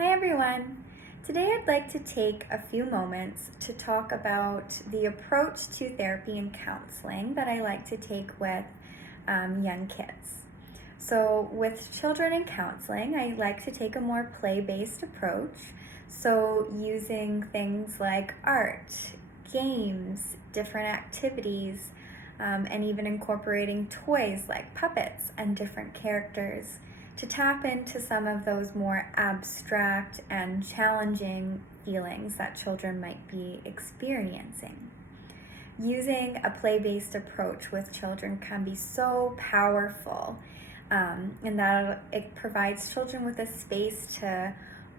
Hi everyone! Today I'd like to take a few moments to talk about the approach to therapy and counseling that I like to take with young kids. So with children in counseling, I like to take a more play-based approach. So using things like art, games, different activities, and even incorporating toys like puppets and different characters to tap into some of those more abstract and challenging feelings that children might be experiencing. Using a play-based approach with children can be so powerful in that it provides children with a space to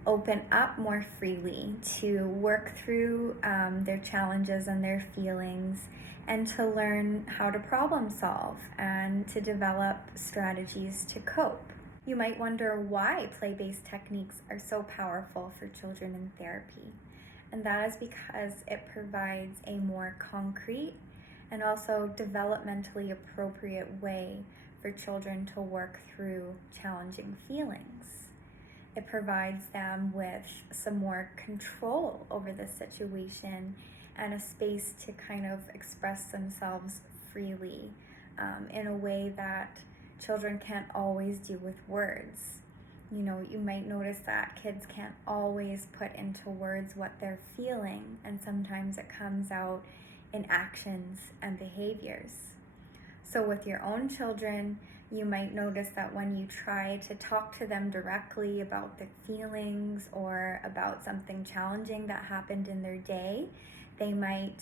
open up more freely, to work through their challenges and their feelings, and to learn how to problem solve and to develop strategies to cope. You might wonder why play-based techniques are so powerful for children in therapy. And that is because it provides a more concrete and also developmentally appropriate way for children to work through challenging feelings. It provides them with some more control over the situation and a space to kind of express themselves freely in a way that children can't always do with words. You know, you might notice that kids can't always put into words what they're feeling, and sometimes it comes out in actions and behaviors. So with your own children, you might notice that when you try to talk to them directly about their feelings or about something challenging that happened in their day, they might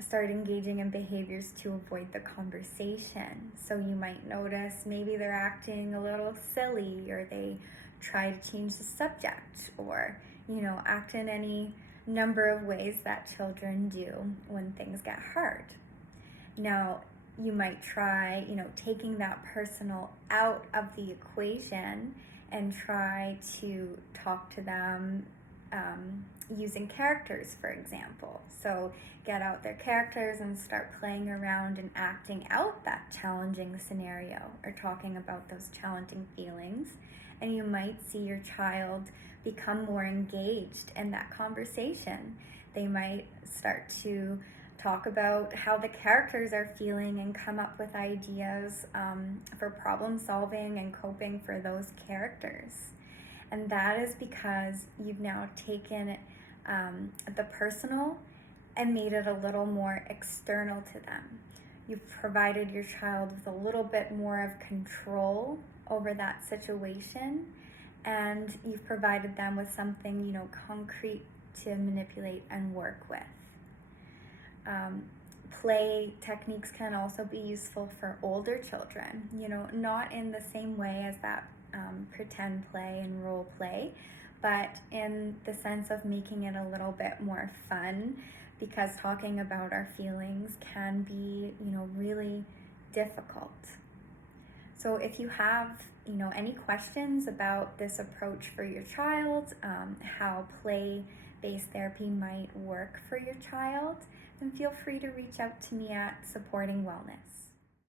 start engaging in behaviors to avoid the conversation. So you might notice maybe they're acting a little silly, or they try to change the subject, or act in any number of ways that children do when things get hard. Now, you might try, taking that personal out of the equation and try to talk to them using characters, for example. So get out their characters and start playing around and acting out that challenging scenario or talking about those challenging feelings. And you might see your child become more engaged in that conversation. They might start to talk about how the characters are feeling and come up with ideas for problem solving and coping for those characters. And that is because you've now taken the personal and made it a little more external to them. You've provided your child with a little bit more of control over that situation, and you've provided them with something, concrete to manipulate and work with. Play techniques can also be useful for older children, not in the same way as that pretend play and role play, but in the sense of making it a little bit more fun, because talking about our feelings can be, really difficult. So if you have, any questions about this approach for your child, how play-based therapy might work for your child, then feel free to reach out to me at Supporting Wellness.